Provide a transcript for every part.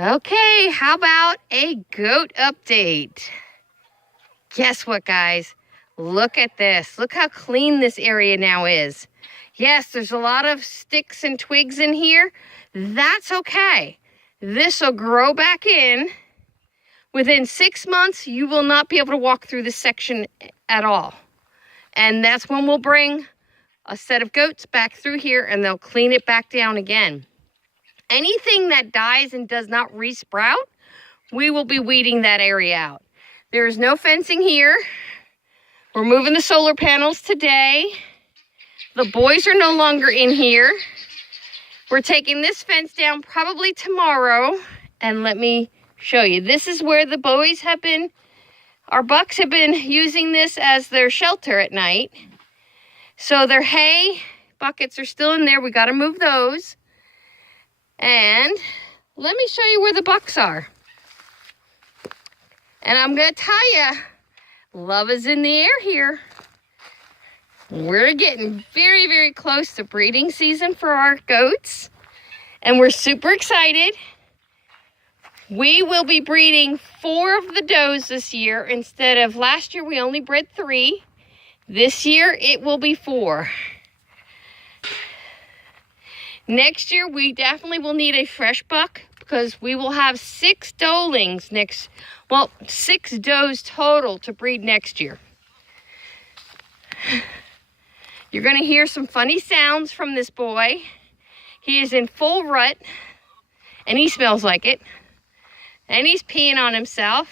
Okay, how about a goat update? Guess what, guys? Look at this. Look how clean this area now is. Yes, there's a lot of sticks and twigs in here. That's okay. This will grow back in. Within 6 months, you will not be able to walk through this section at all. And that's when we'll bring a set of goats back through here and they'll clean it back down again. Anything that dies and does not resprout, we will be weeding that area out. There's no fencing here. We're moving the solar panels today. The boys are no longer in here. We're taking this fence down probably tomorrow. And let me show you. This is where the boys have been, our bucks have been using this as their shelter at night. So their hay buckets are still in there. We got to move those. And let me show you where the bucks are. And I'm going to tell you, love is in the air here. We're getting very, very close to breeding season for our goats. And we're super excited. We will be breeding 4 of the does this year. Instead of last year, we only bred 3. This year, it will be 4. Next year, we definitely will need a fresh buck because we will have 6 doelings next, well, 6 does total to breed next year. You're going to hear some funny sounds from this boy. He is in full rut, and he smells like it. And he's peeing on himself.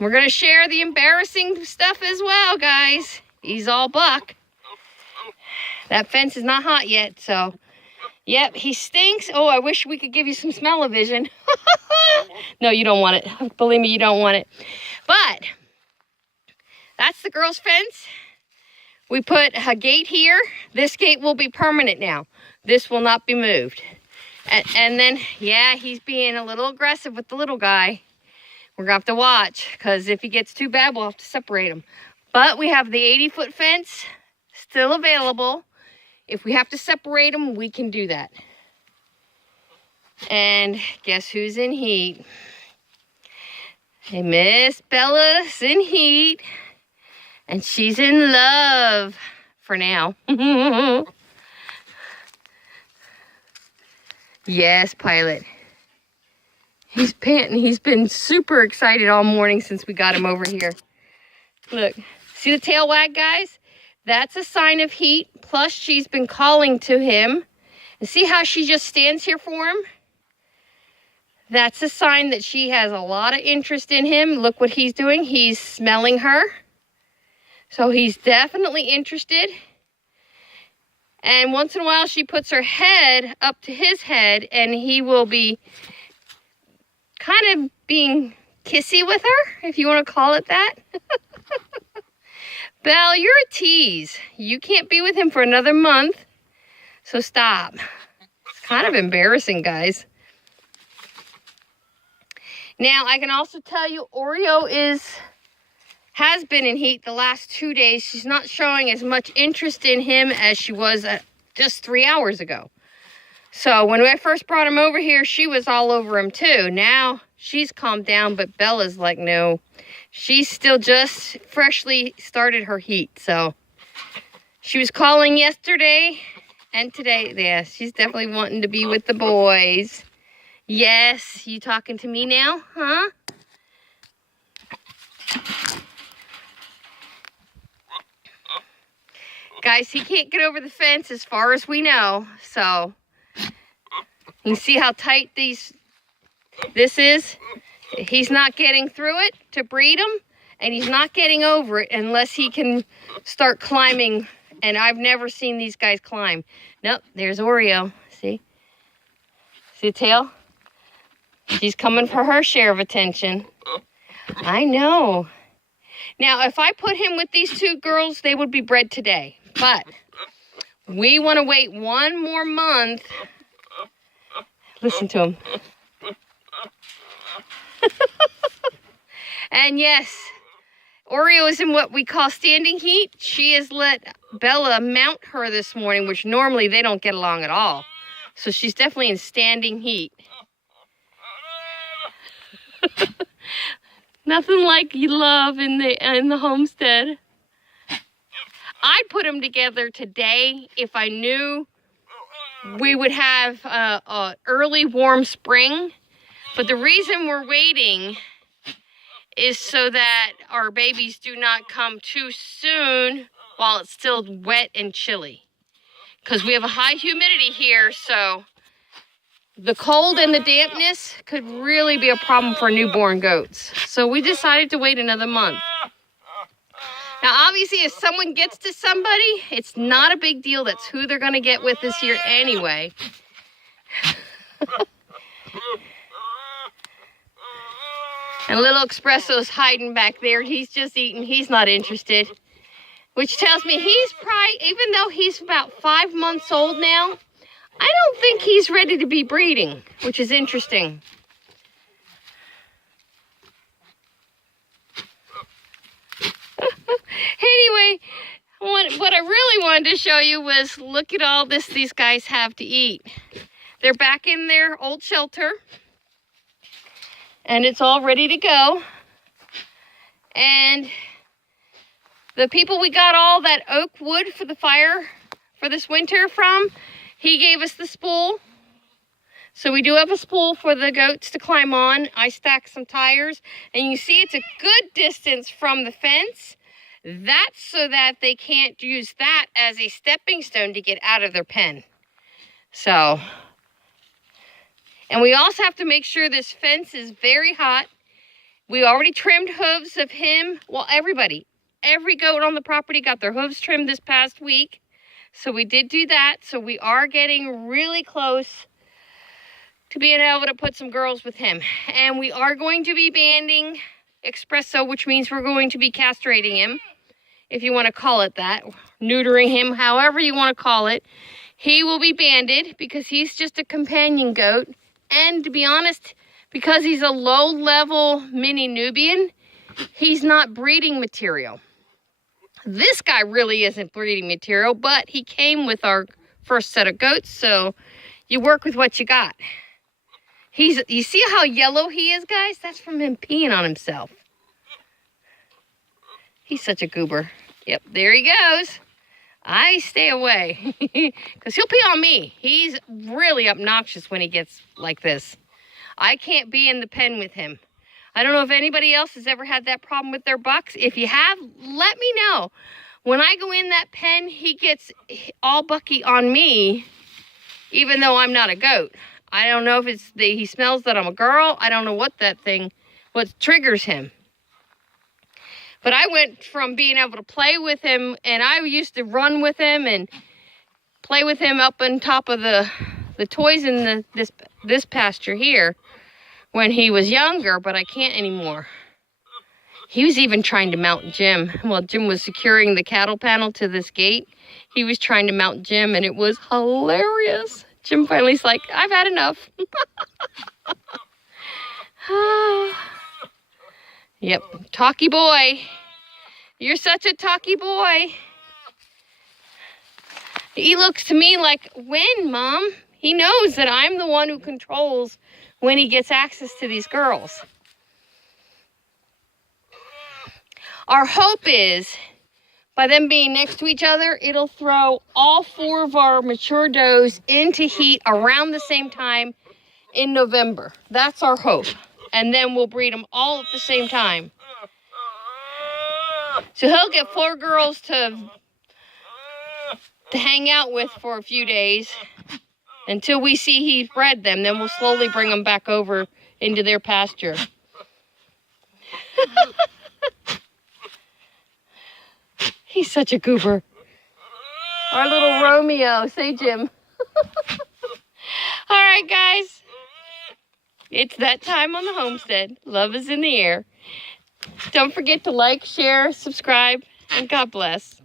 We're going to share the embarrassing stuff as well, guys. He's all buck. That fence is not hot yet, so, yep, he stinks. Oh, I wish we could give you some smell-o-vision. No, you don't want it. Believe me, you don't want it. But that's the girls' fence. We put a gate here. This gate will be permanent now. This will not be moved. And then, yeah, he's being a little aggressive with the little guy. We're going to have to watch, because if he gets too bad, we'll have to separate him. But we have the 80-foot fence still available. If we have to separate them, we can do that. And guess who's in heat? Hey, Miss Bella's in heat. And she's in love for now. Yes, Pilot. He's panting. He's been super excited all morning since we got him over here. Look, see the tail wag, guys? That's a sign of heat. Plus, she's been calling to him. And see how she just stands here for him? That's a sign that she has a lot of interest in him. Look what he's doing. He's smelling her. So he's definitely interested. And once in a while, she puts her head up to his head, and he will be kind of being kissy with her, if you want to call it that. Belle, you're a tease. You can't be with him for another month, so stop. It's kind of embarrassing, guys. Now, I can also tell you, Oreo has been in heat the last 2 days. She's not showing as much interest in him as she was just 3 hours ago. So when I first brought him over here, she was all over him too. Now she's calmed down, but Bella's like, no. She's still just freshly started her heat. So she was calling yesterday and today. Yeah, she's definitely wanting to be with the boys. Yes, you talking to me now, huh? Guys, he can't get over the fence as far as we know, so you see how tight this is? He's not getting through it to breed him, and he's not getting over it unless he can start climbing, and I've never seen these guys climb. Nope, there's Oreo, see? See the tail? She's coming for her share of attention. I know. Now, if I put him with these 2 girls, they would be bred today. But we want to wait 1 more month. Listen to him. And yes, Oreo is in what we call standing heat. She has let Bella mount her this morning, which normally they don't get along at all. So she's definitely in standing heat. Nothing like love in the homestead. I'd put them together today if I knew we would have a early warm spring. But the reason we're waiting is so that our babies do not come too soon while it's still wet and chilly. Because we have a high humidity here, so the cold and the dampness could really be a problem for newborn goats. So we decided to wait another month. Now, obviously, if someone gets to somebody, it's not a big deal. That's who they're going to get with this year anyway. And little Espresso's hiding back there. He's just eating. He's not interested. Which tells me he's probably, even though he's about 5 months old now, I don't think he's ready to be breeding, which is interesting. Anyway, what I really wanted to show you was look at all these guys have to eat. They're back in their old shelter, and it's all ready to go. And the people we got all that oak wood for the fire for this winter from, he gave us the spool. So we do have a spool for the goats to climb on. I stacked some tires, and you see it's a good distance from the fence. That's so that they can't use that as a stepping stone to get out of their pen. So, and we also have to make sure this fence is very hot. We already trimmed hooves of him. Well, everybody, every goat on the property got their hooves trimmed this past week. So we did do that. So we are getting really close to being able to put some girls with him. And we are going to be banding Espresso, which means we're going to be castrating him, if you want to call it that, neutering him, however you want to call it. He will be banded because he's just a companion goat. And to be honest, because he's a low-level mini Nubian, he's not breeding material. This guy really isn't breeding material, but he came with our first set of goats, so you work with what you got. You see how yellow he is, guys? That's from him peeing on himself. He's such a goober. Yep, there he goes. I stay away because he'll pee on me. He's really obnoxious when he gets like this. I can't be in the pen with him. I don't know if anybody else has ever had that problem with their bucks. If you have, let me know. When I go in that pen, he gets all bucky on me, even though I'm not a goat. I don't know if it's he smells that I'm a girl. I don't know what triggers him. But I went from being able to play with him, and I used to run with him and play with him up on top of the toys in this pasture here when he was younger, but I can't anymore. He was even trying to mount Jim. While Jim was securing the cattle panel to this gate, he was trying to mount Jim, and it was hilarious. Jim finally's like, I've had enough. Yep, talky boy. You're such a talky boy. He looks to me like, when, Mom? He knows that I'm the one who controls when he gets access to these girls. Our hope is, by them being next to each other, it'll throw all 4 of our mature does into heat around the same time in November. That's our hope. And then we'll breed them all at the same time. So he'll get 4 girls to hang out with for a few days until we see he's bred them. Then we'll slowly bring them back over into their pasture. He's such a goober. Our little Romeo. Say, Jim. All right, guys. It's that time on the homestead. Love is in the air. Don't forget to like, share, subscribe, and God bless.